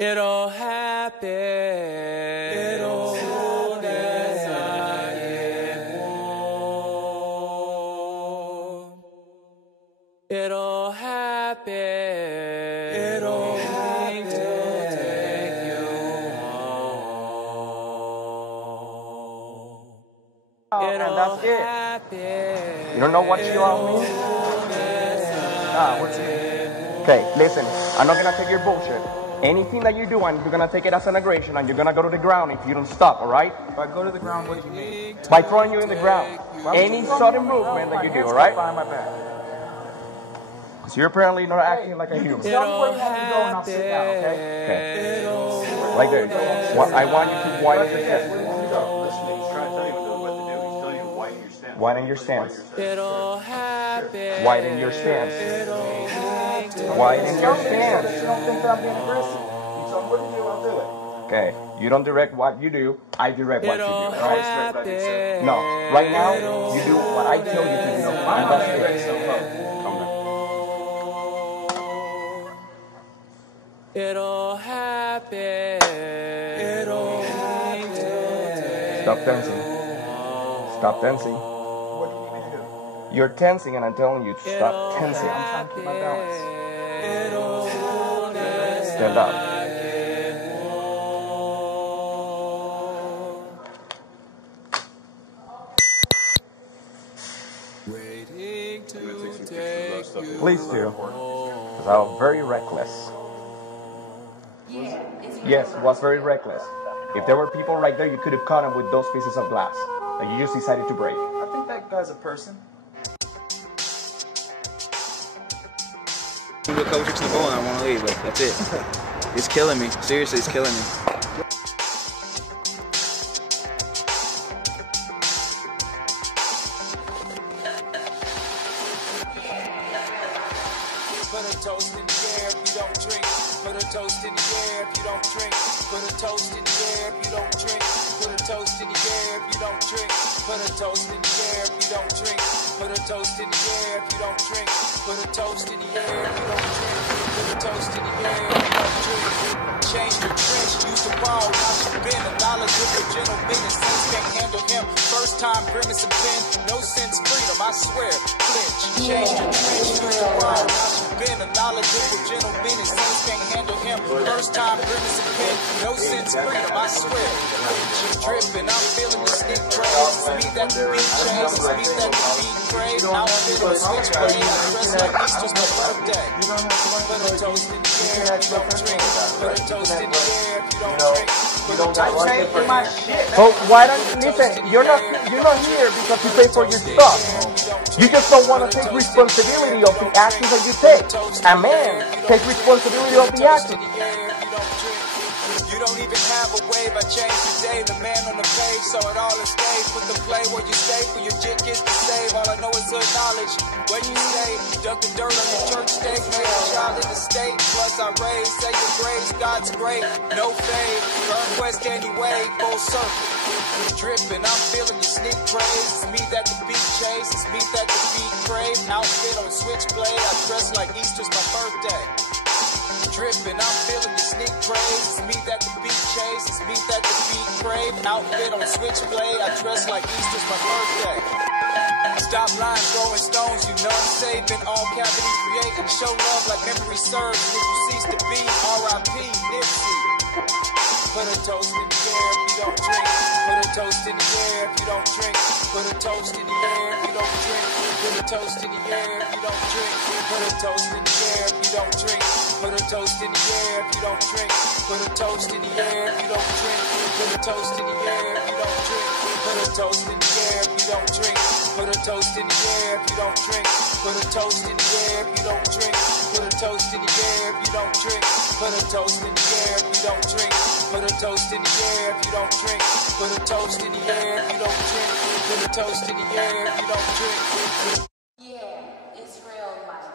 It'll happen. It'll soon as I get warm. It'll happen. It'll happen to take you home. And that's it. Happen. You don't know what chill out means? What's it? Okay, listen. I'm not gonna take your bullshit. Anything that you do, and you're gonna take it as an aggression, and you're gonna go to the ground if you don't stop, all right? If I go to the ground, what do you mean? By throwing you in the ground. Any sudden movement that you do, all right? Behind my back. Because you're apparently not acting like a human. Tell me where you want me to go, and I'll sit down, okay? Okay. Like this. I want you to widen your stance. Where do you want me to go? Listen, he's trying to tell you what to do. He's telling you to widen your stance. Widen your stance. It'll happen. Widen your stance. Widen your stance. You don't think that I'm being aggressive. You tell me what to do, I'll do it. Okay. You don't direct what you do. I direct what you do. It'll Right? happen. No. Right now, you do what I tell you to do. I'm And not that's ready, it. so low. It'll happen. It'll happen. Stop tensing. Stop tensing. What do you need me to do? You're tensing, and I'm telling you to stop tensing. I'm trying to keep my balance. Stand up. Waiting to take you. Please do. Because I was very reckless. Yes, it was very reckless. If there were people right there, you could have caught them with those pieces of glass that you just decided to break. I think that guy's a person. Look, coach, fix the ball and I want to leave. Like, that's it. It's killing me. Seriously, it's killing me. Put a toast in the air if you don't drink. Put a toast in the air if you don't drink. Put a toast in the air if you don't drink. Put a toast in the air if you don't drink. Put a toast in the air if you don't drink. Put a toast in the air if you don't drink. Put a toast in the air if you don't drink. Put a toast in the air if you don't drink. Change your trench, use the ball, now she been a knowledge of a gentleman and sense can't handle him. First time grimace and pen, no sense freedom, I swear, flinch. Change your trench, use the ball, now she been a knowledge of a gentleman and sense can't handle him. First time grimace and pen, no sense freedom, I swear, flinch. Dripping, I'm feeling the sneak praise. It's me that the beat chase, it's me that the beat crave. Outfit on switchblade, I dress like Easter's my birthday. Put a toast in the air if you don't drink. Put a toast in the air if you don't drink. Put a toast in the air if you don't drink. But why don't you listen? You're not here because you pay for your stuff. You just don't want to take responsibility of the actions that you take. A man takes responsibility of the actions. You don't even have a wave, I changed today. The man on the page, so it all is stay. Put the play where you stay, for your jit gets to save. All I know is good knowledge. When you stay, duck the dirt on the church stake. Made a child in the state, plus I raise. Say your grace, God's great, no fade. Burn west anyway, full circle. Dripping, I'm feeling your sneak praise. It's me that the beat chase, it's me that the beat crave. Outfit on switchblade, I dress like Easter's my birthday. Drippin', I'm feeling your sneak praise. It's me that the beat chase, it's me that the beat crave. Outfit on switchblade, I dress like Easter's my birthday. Stop lying, throwing stones, you know I'm saving. All cavity creating, show love like memory serves. If you cease to be, R.I.P. Nipsey. Put a toast in the air if you don't drink. Put a toast in the air if you don't drink. Put a toast in the air if you don't drink. Put a toast in the air if you don't drink. Put a toast in the air if you don't drink. Put a toast in the air if you don't drink. Put a toast in the air if you don't drink. Put a toast in the air if you don't drink. Put a toast in the air if you don't drink. Put a toast in the air if you don't drink. Put a toast in the air if you don't drink. Put a toast in the air if you don't drink. Put a toast in the air if you don't drink. Put a toast in the air if you don't drink. Put a toast in the air if you don't drink. Put a toast in the air if you don't drink. Yeah, it's real life.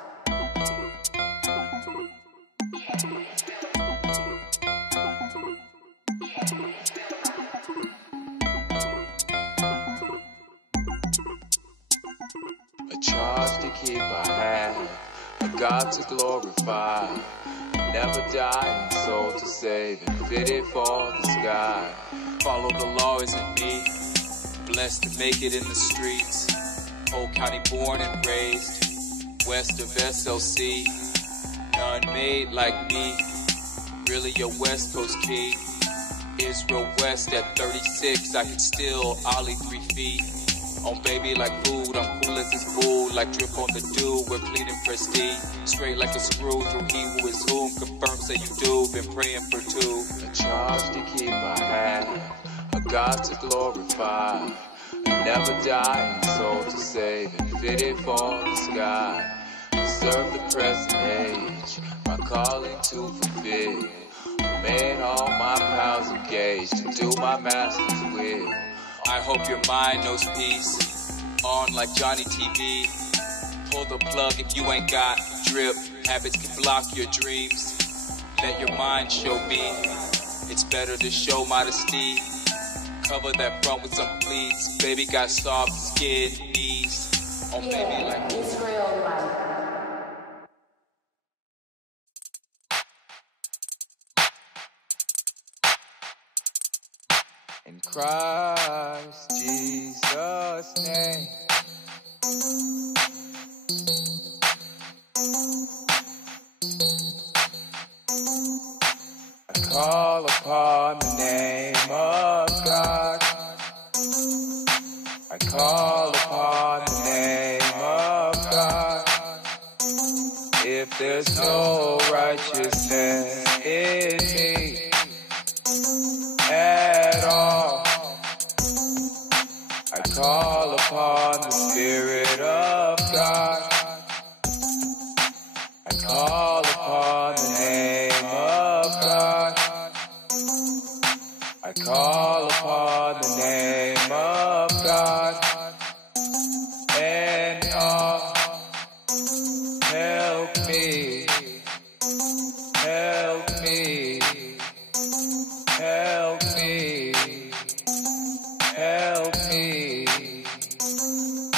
A charge to keep I had, a God to glorify. Never die, soul to save, and fitted for the sky. Follow the law isn't me. Blessed to make it in the streets. Whole county born and raised. West of SLC. None made like me. Really a West Coast key. Israel West at 36. I can still ollie 3 feet. On baby like food, I'm cool as this bull. Like drip on the dew, we're clean and pristine. Straight like a screw through he who is whom. Confirm say you do, been praying for 2. A charge to keep I have, a God to glorify. Never die, soul to save, and fitted for the sky. To serve the present age, my calling to fulfill. Made all my powers engaged to do my master's will. I hope your mind knows peace. On like Johnny TV. Pull the plug if you ain't got drip. Habits can block your dreams. Let your mind show me. It's better to show modesty. Cover that front with some pleats. Baby got soft skin, knees. On baby like Israel life. In Christ Jesus' name. I call upon the name of God. I call upon the name of God. If there's no righteousness in me at all, I call upon the Spirit of God. I call upon the name of God. I call upon the name of God. And help me, help me, help me, help me,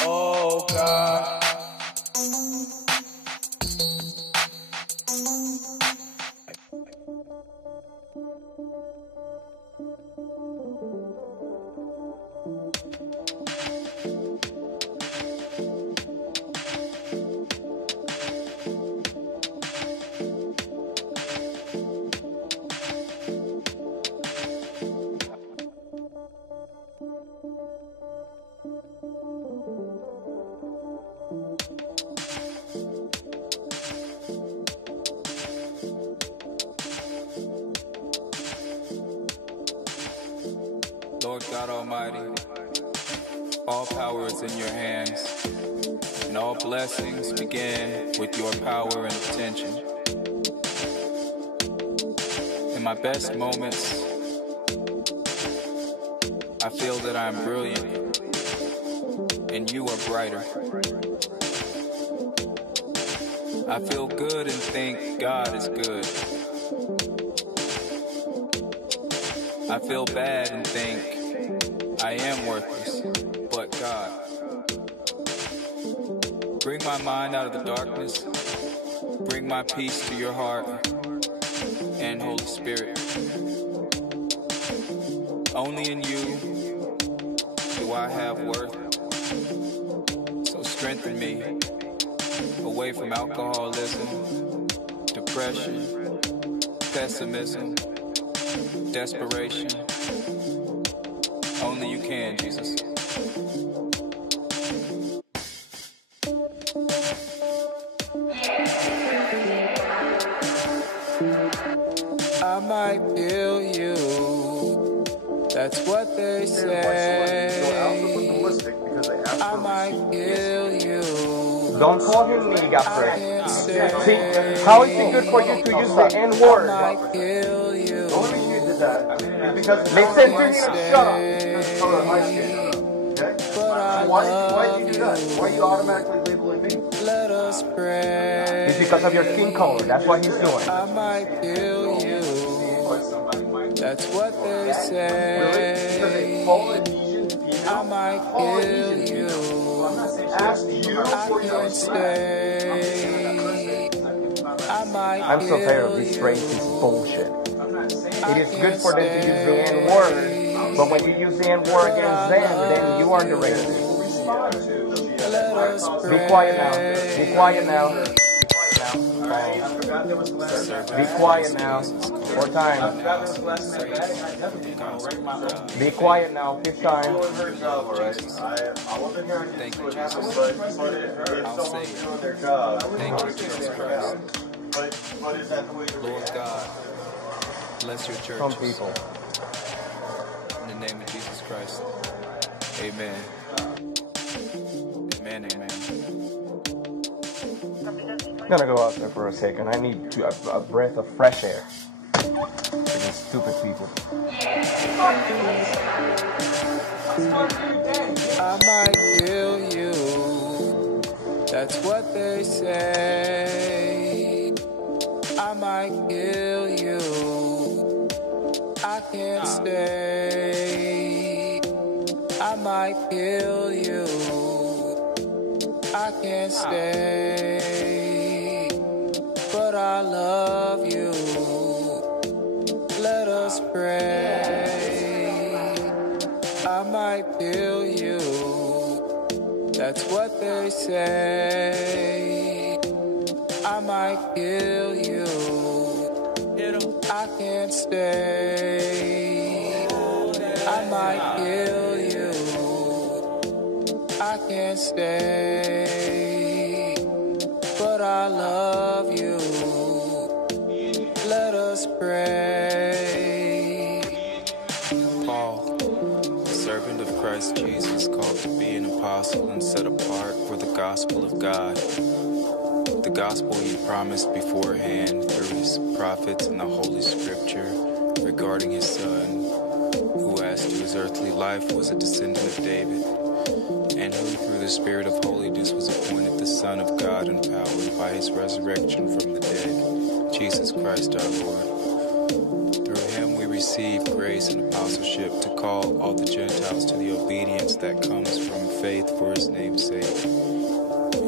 oh God. Lord God Almighty, all power is in your hands, and all blessings begin with your power and attention. In my best moments, I feel that I am brilliant, and you are brighter. I feel good and think God is good. I feel bad and think I am worthless, but God. Bring my mind out of the darkness. Bring my peace to your heart and Holy Spirit. Only in you do I have worth. So strengthen me away from alcoholism, depression, pessimism, desperation. Only you can, Jesus. I might kill you. That's what they say. I might kill you. Don't call him nigga first. See, how is it good for you to use the N-word? I might kill you. The only reason you did that is because Listen to me. Shut up. it's color of my skin. Okay? So why did you do that? Why are you automatically labeling me? Let us pray. It's because of your skin color. That's what he's doing. I might kill you. That's what they say. Because a Polynesian female. I might kill you. Ask you for your I might I'm so tired of this racist bullshit. It is good for them to use the N-word, but when you use the N-word against them, then you are the racist. Be quiet now. Be quiet now. Be quiet now. More time. Be quiet now. 5th time. I wasn't here to Thank you, but Jesus. if someone's doing their job, Thank you, Jesus Christ. but is that the way to Lord react? God, bless your church. Some people. In the name of Jesus Christ. Amen. Amen, amen. I'm gonna go out there for a second. I need a breath of fresh air. These stupid people. I might kill you. That's what they say. I might kill you. I can't stay. I might kill you. I can't stay. But I love you. Let us pray. I might kill you. That's what they say. I might kill you. I can't stay. I might kill you. I can't stay. But I love you. Let us pray. Paul, a servant of Christ Jesus, called to be an apostle and set apart for the gospel of God. The gospel he promised beforehand through his prophets in the Holy Scripture regarding his son, who as to his earthly life was a descendant of David, and who through the Spirit of holiness was appointed the Son of God, empowered by his resurrection from the dead, Jesus Christ our Lord. Through him we receive grace and apostleship to call all the Gentiles to the obedience that comes from faith for his name's sake.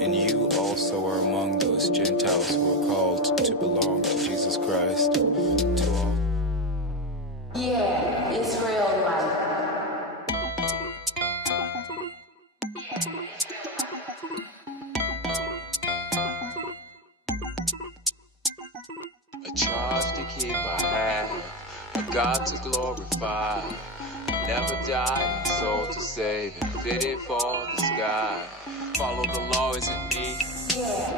And you also are among those Gentiles who are called to belong to Jesus Christ. To all. Yeah, it's real life. A charge to keep I have, a God to glorify, never die, soul to save, and fitted for the sky. Follow the law isn't me,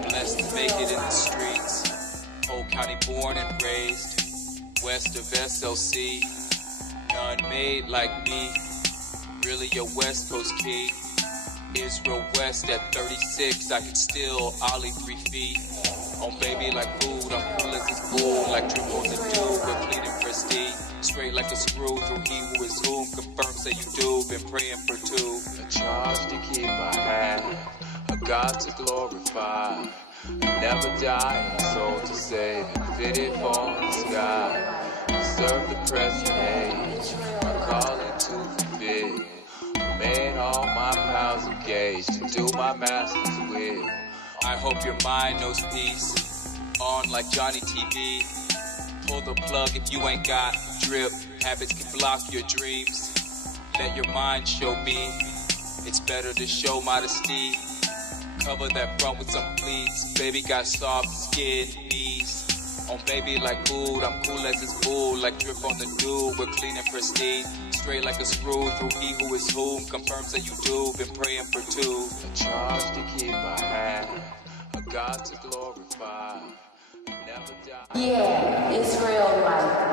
blessed to make it in the streets. Whole county born and raised, west of SLC. None made like me, really a West Coast key. Israel West at 36, I can still ollie 3 feet. On baby like food, I'm cool as this bull, like drip on the dude, we're clean and pristine. Straight like a screw through he who is whom, confirms that you do, been praying for 2. A charge to keep I have, a God to glorify, never die, soul to save, and fitted for the sky. Serve the present age, my calling to fulfill. Made all my powers engaged to do my master's will. I hope your mind knows peace, on like Johnny TV. Pull the plug if you ain't got drip, habits can block your dreams. Let your mind show me, it's better to show modesty. Cover that front with some pleats, baby got soft skin, knees. On baby like food, I'm cool as this bull, like drip on the dew, we're clean and pristine. Straight like a screw through he who is whom, confirms that you do, been praying for 2. A charge to keep I have, a God to glorify, never die. Yeah, it's real life.